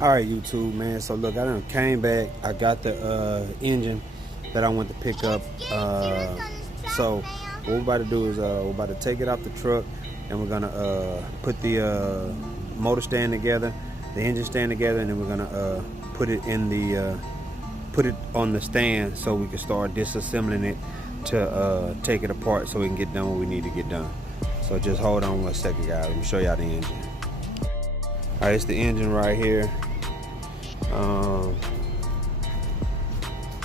Alright, YouTube, man. So look, I done came back. I got the engine that I want to pick up. So what we're about to do is we're about to take it off the truck, and we're gonna put the motor stand together, the engine stand together, and then we're gonna put it in the put it on the stand so we can start disassembling it to take it apart so we can get done what we need to get done. So just hold on 1 second, guys. Let me show y'all the engine. Alright, it's the engine right here.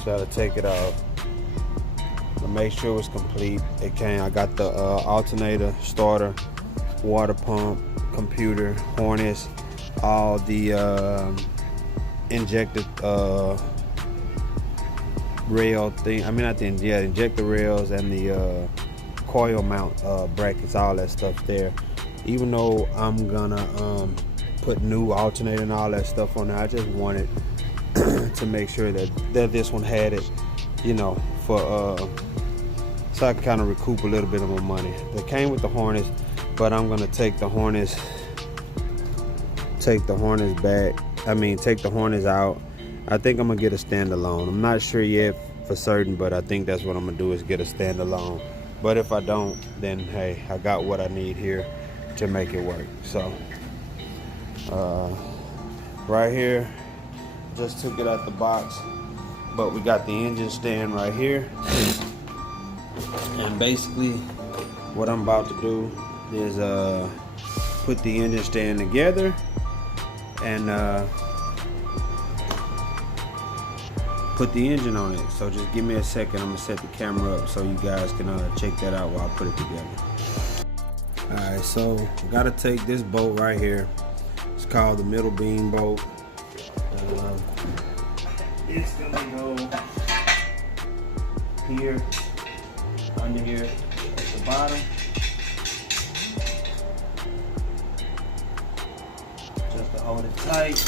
Try to take it off to make sure it's complete. It came. I got the alternator, starter, water pump, computer, harness, all the injected rail thing. I mean, not the injector rails and the coil mount brackets, all that stuff there. Even though I'm gonna put new alternator and all that stuff on there, I just wanted to make sure that this one had it, you know, for so I can kind of recoup a little bit of my money. It came with the harness, but I'm gonna take the harness back. I mean, take the harness out. I think I'm gonna get a standalone. I'm not sure yet for certain, but I think that's what I'm gonna do, is get a standalone. But if I don't, then hey, I got what I need here to make it work. So right here, just took it out the box, but we got the engine stand right here. And basically what I'm about to do is put the engine stand together and put the engine on it. So just give me a second. I'm gonna set the camera up so you guys can check that out while I put it together. Alright, so gotta take this bolt right here. It's called the middle beam bolt. It's gonna go here, under here at the bottom. Just to hold it tight.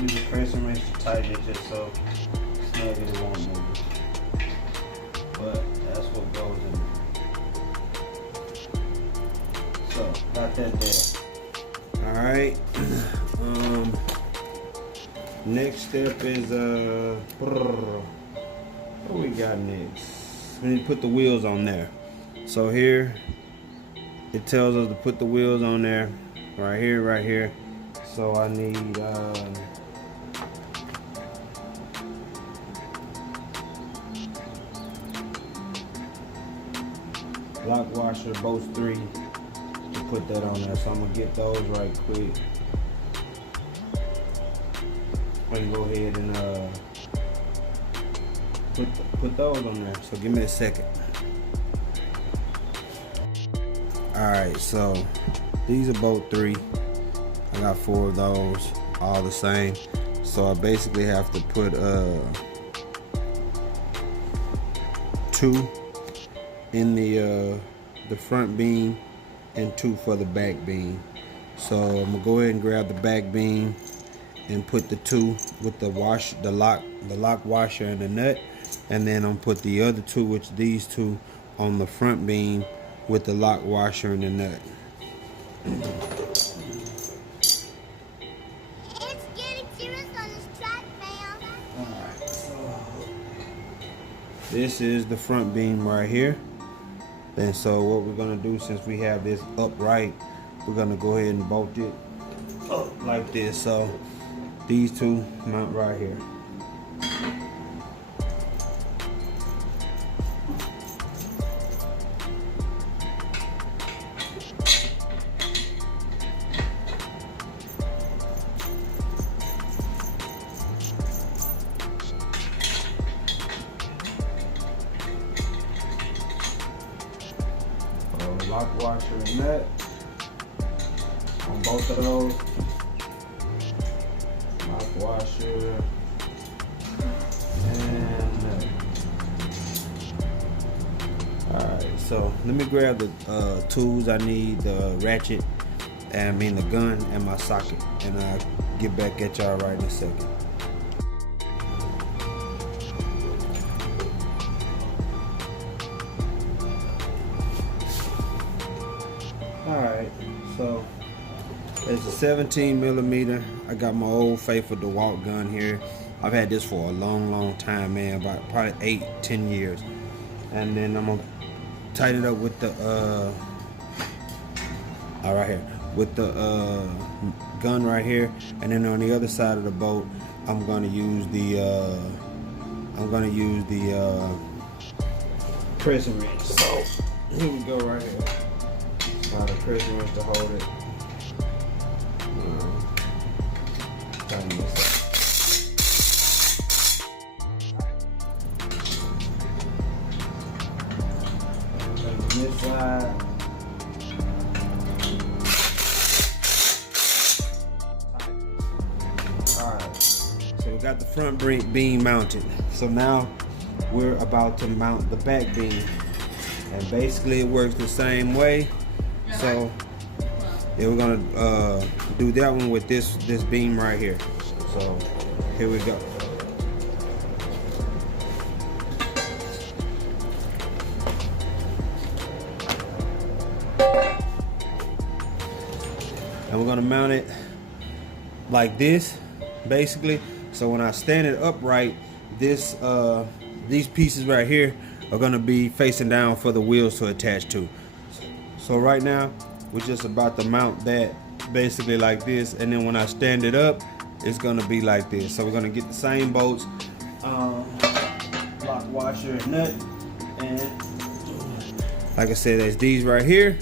Use a pressing wrench to tighten it just so snug it won't move. But that's what goes in there. So got that there. Alright. Next step is what we got next? We need to put the wheels on there. So here it tells us to put the wheels on there. Right here. So I need lock washer, both 3, to put that on there. So I'm gonna get those right quick. I can go ahead and put those on there. So give me a second. Alright, so these are both 3. I got 4 of those, all the same. So I basically have to put 2 in the front beam and 2 for the back beam. So I'm gonna go ahead and grab the back beam and put the 2 with the lock washer and the nut, and then I'm gonna put the other 2, which these 2, on the front beam with the lock washer and the nut. It's getting serious on this track, man. Alright, so this is the front beam right here. And so what we're gonna do, since we have this upright, we're gonna go ahead and bolt it up like this. So these 2 mount right here. Lock washer and nut on both of those. Lock washer and nut. Alright, so let me grab the tools I need, the ratchet, and the gun and my socket, and I'll get back at y'all right in a second. Alright, so It's a 17 millimeter. I got my old faithful DeWalt gun here. I've had this for a long time, man, about probably 8-10 years. And then I'm gonna tighten it up with the right here, with the gun right here. And then on the other side of the boat, I'm gonna use the pressing wrench. So here we go right here. Got a pressing wrench to hold it. Tighten this up. This side. Alright, so we got the front beam mounted. So now we're about to mount the back beam. And basically it works the same way. So yeah, we're gonna do that one with this beam right here. So here we go. And we're gonna mount it like this, basically. So when I stand it upright, these pieces right here are gonna be facing down for the wheels to attach to. So right now, we're just about to mount that basically like this, and then when I stand it up, it's gonna be like this. So we're gonna get the same bolts, lock, washer, and nut, and like I said, there's these right here,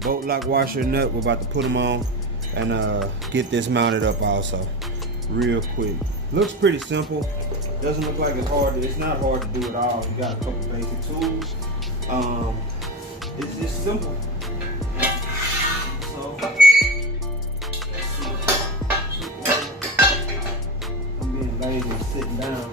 bolt, lock, washer, nut. We're about to put them on and get this mounted up also real quick. Looks pretty simple. Doesn't look like it's hard. It's not hard to do it all. You got a couple basic tools. It's just simple. So I'm being lazy and sitting down.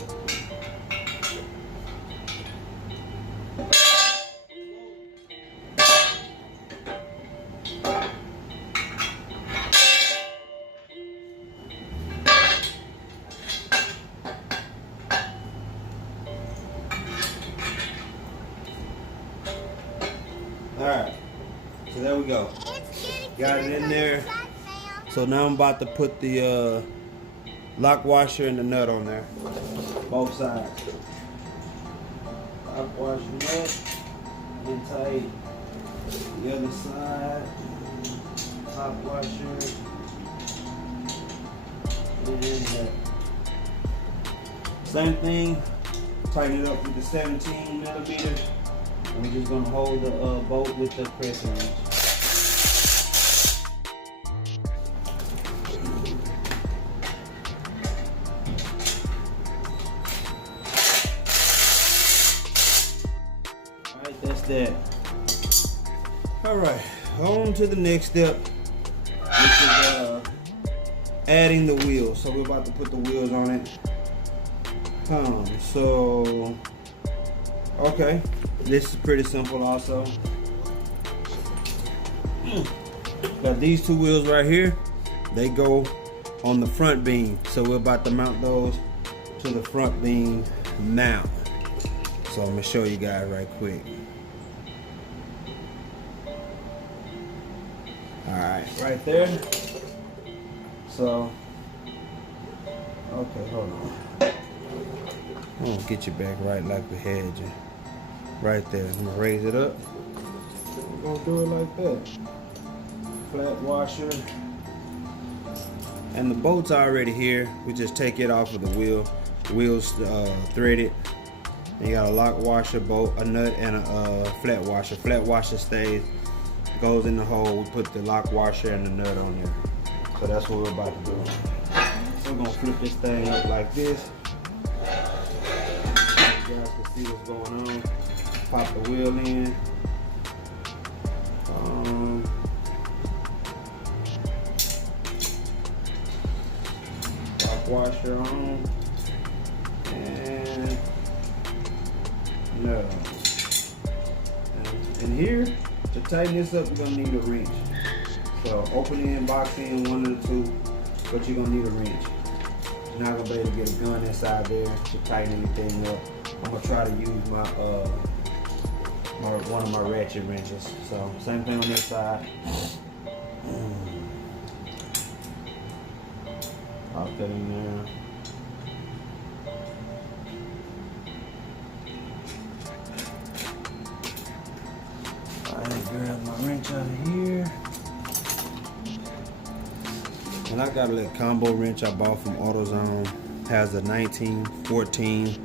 Alright, so there we go. Got it in there. So now I'm about to put the lock, washer, and the nut on there. Both sides. Lock, washer, nut. Get tight. The other side. Lock, washer. And nut. Same thing. Tighten it up with the 17 millimeter. We're just gonna hold the bolt with the pressing wrench. Alright, that's that. Alright, on to the next step, which is adding the wheels. So we're about to put the wheels on it. So okay. This is pretty simple also. Got these two wheels right here. They go on the front beam. So we're about to mount those to the front beam now. So I'm gonna show you guys right quick. Alright, right there. So, okay, hold on. I'm gonna get you back right like we had you. Right there. I'm gonna raise it up. We're gonna do it like that. Flat washer. And the bolt's already here. We just take it off of the wheel. The wheel's threaded. And you got a lock washer, bolt, a nut, and a flat washer. Flat washer stays, goes in the hole. We put the lock washer and the nut on there. So that's what we're about to do. So we're gonna flip this thing up like this. You guys can see what's going on. Pop the wheel in. Lock washer on. And no. And here, to tighten this up, you're gonna need a wrench. So open in, box in, one of the two, but you're gonna need a wrench. You're not gonna be able to get a gun inside there to tighten anything up. I'm gonna try to use my one of my ratchet wrenches. So same thing on this side. Pop that in there. Alright, grab my wrench out of here. And I got a little combo wrench I bought from AutoZone. Has a 19, 14,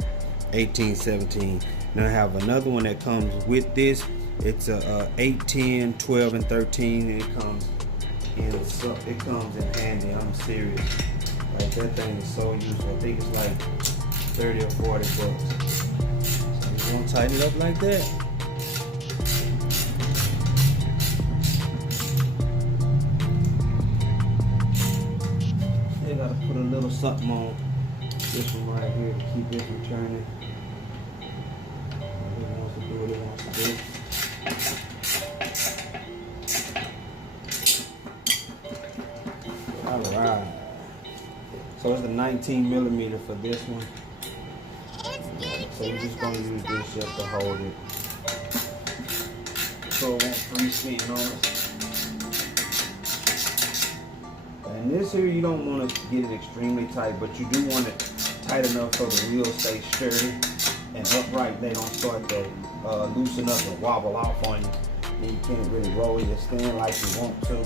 18, 17. Then I have another one that comes with this. It's a 8, 10, 12, and 13. It comes in handy. I'm serious. Like, that thing is so useful. I think it's like 30 or 40 bucks. So you want to tighten it up like that? You gotta put a little something on this one right here to keep it from turning. It wants to do what it wants to do. Alright. So it's a 19 millimeter for this one. So we're just gonna use this just to hold it, so it won't free spin on us. And this here, you don't want to get it extremely tight, but you do want it tight enough so the wheels stay sturdy and upright. They don't start to loosen up and wobble off on you. And you can't really roll your stand like you want to.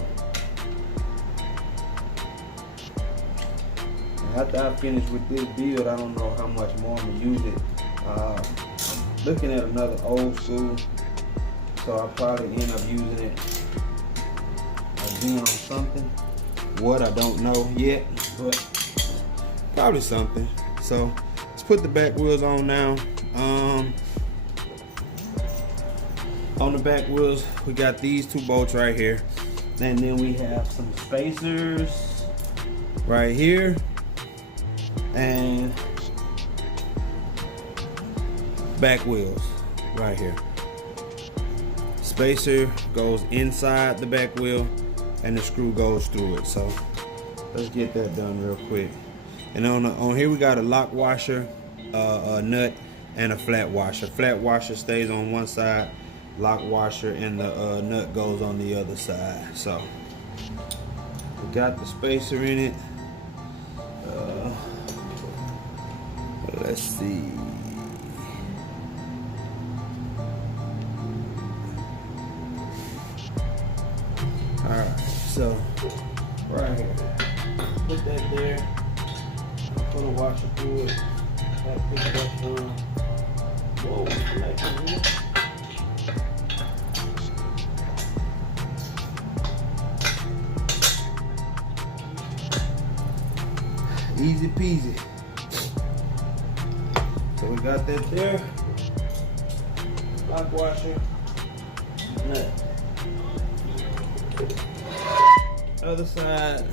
And after I finish with this build, I don't know how much more I'm going to use it. I'm looking at another old school, so I'll probably end up using it again on something. What, I don't know yet, but probably something. So let's put the back wheels on now. On the back wheels, we got these two bolts right here, and then we have some spacers right here, and back wheels right here. Spacer goes inside the back wheel, and the screw goes through it. So let's get that done real quick. And on here we got a lock washer, a nut, and a flat washer. Flat washer stays on one side, lock washer and the nut goes on the other side. So we got the spacer in it. Let's see. Alright, so right here, put that there, put a washer through it, that pick it up on. Whoa, like here. Easy peasy. So we got that there, lock washer, nut. Other side,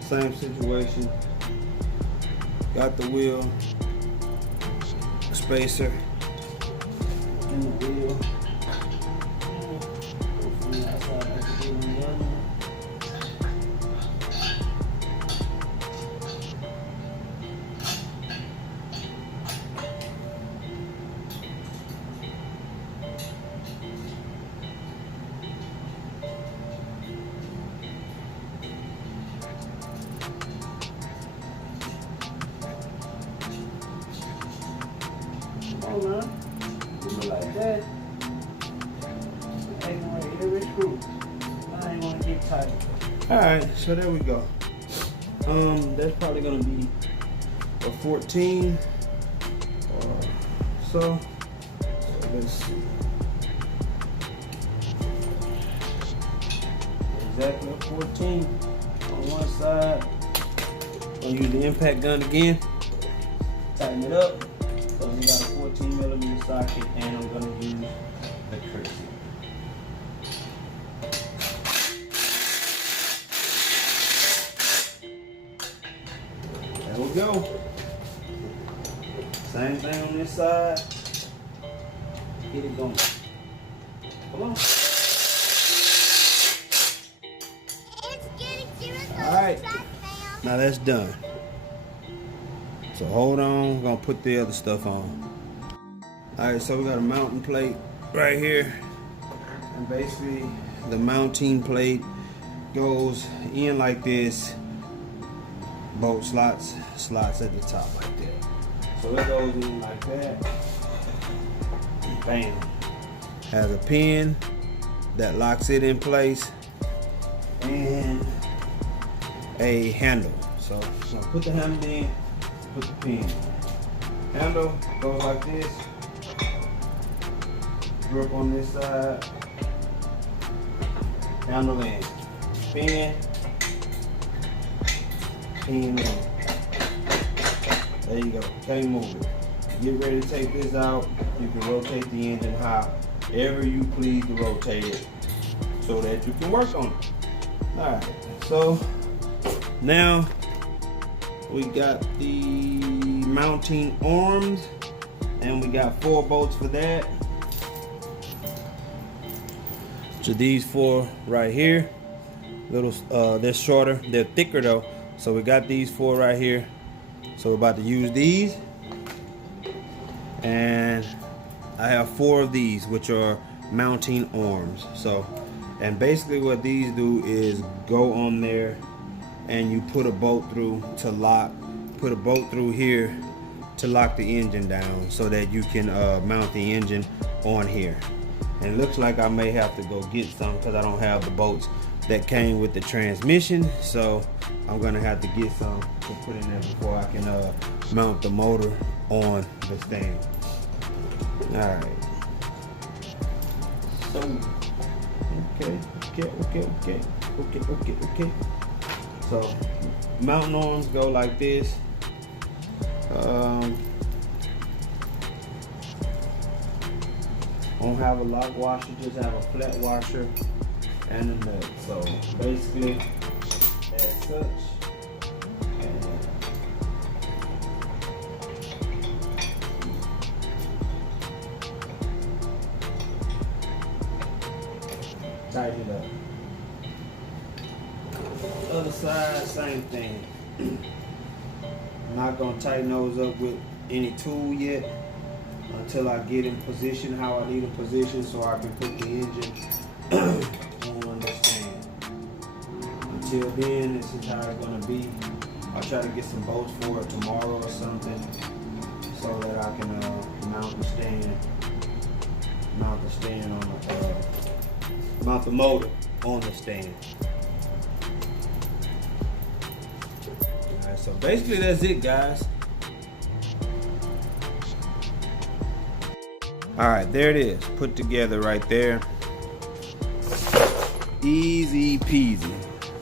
same situation. Got the wheel, spacer, and the wheel. From the outside, I can do on the other one. Come on, man. Do it like that. I ain't gonna hit every screw. I ain't gonna get tight. Alright, so there we go. That's probably gonna be a 14 or so. Let's see. Exactly a 14 on one side. Gonna use the impact gun again. Tighten it up. So we got a 14 millimeter socket, and I'm going to use the curtain. There we go. Same thing on this side. Get it going. Come on. Alright. Now that's done. So hold on, we're gonna put the other stuff on. Alright, so we got a mounting plate right here. And basically the mounting plate goes in like this. bolt slots at the top like that. So it goes in like that. Bam. Has a pin that locks it in place and a handle. So put the handle in, put the pin. Handle goes like this. Grip on this side. Handle in. Pin. Pin in. There you go. Can't move it. Get ready to take this out. You can rotate the engine however you please to rotate it so that you can work on it. Alright, so now we got the mounting arms and we got 4 bolts for that. So these 4 right here, they're shorter, they're thicker though. So we got these 4 right here. So we're about to use these. And I have 4 of these, which are mounting arms. So, and basically what these do is go on there and you put a bolt through to lock, put a bolt through here to lock the engine down so that you can mount the engine on here. And it looks like I may have to go get some because I don't have the bolts that came with the transmission. So I'm gonna have to get some to put in there before I can mount the motor on the stand. Alright. So okay. So mounting arms go like this. Won't have a lock washer, just have a flat washer and a nut. So basically as such. Tighten it up. Other side, same thing. I'm not gonna tighten those up with any tool yet until I get in position how I need in position so I can put the engine on the stand. Until then, this is how it's gonna be. I'll try to get some bolts for it tomorrow or something so that I can mount the stand on the mount the motor on the stand. Alright, so basically that's it, guys. Alright, there it is, put together right there. Easy peasy,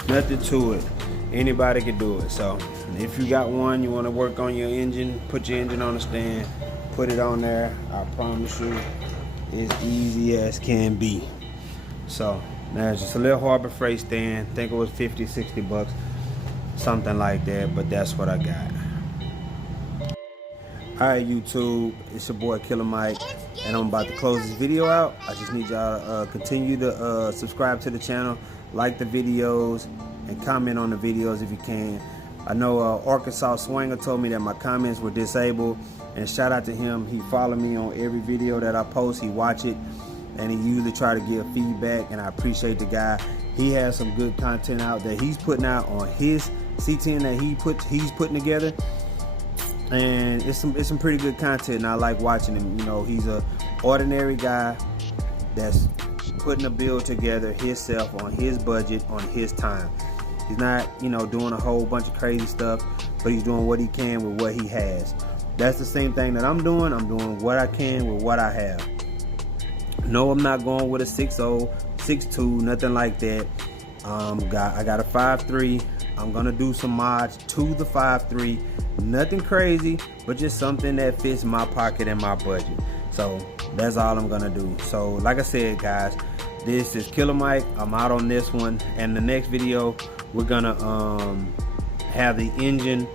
nothing to it. Anybody can do it. So if you got one, you want to work on your engine, put your engine on the stand, put it on there. I promise you, it's easy as can be. So now it's just a little Harbor Freight stand. I think it was 50, 60 bucks, something like that, but that's what I got. Alright YouTube, it's your boy Killer Mike, and I'm about to close this video out. I just need y'all to continue to subscribe to the channel, like the videos, and comment on the videos if you can. I know Arkansas Swanger told me that my comments were disabled, and shout out to him. He followed me on every video that I post. He watch it, and he usually try to give feedback, and I appreciate the guy. He has some good content out that he's putting out on his C10 that he's putting together. And it's some pretty good content, and I like watching him. You know, he's a ordinary guy that's putting a build together himself on his budget, on his time. He's not, you know, doing a whole bunch of crazy stuff, but he's doing what he can with what he has. That's the same thing that I'm doing. I'm doing what I can with what I have. No, I'm not going with a 6.0, 6.2, nothing like that. I got a 5.3. I'm gonna do some mods to the 5.3. Nothing crazy, but just something that fits my pocket and my budget. So that's all I'm gonna do. So like I said, guys, this is Killer Mike. I'm out on this one, and the next video we're gonna have the engine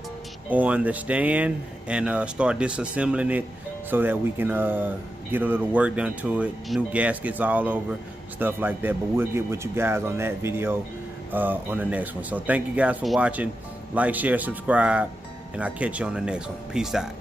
on the stand and start disassembling it so that we can get a little work done to it, new gaskets all over, stuff like that. But we'll get with you guys on that video on the next one. So thank you guys for watching. Like, share, subscribe, and I'll catch you on the next one. Peace out.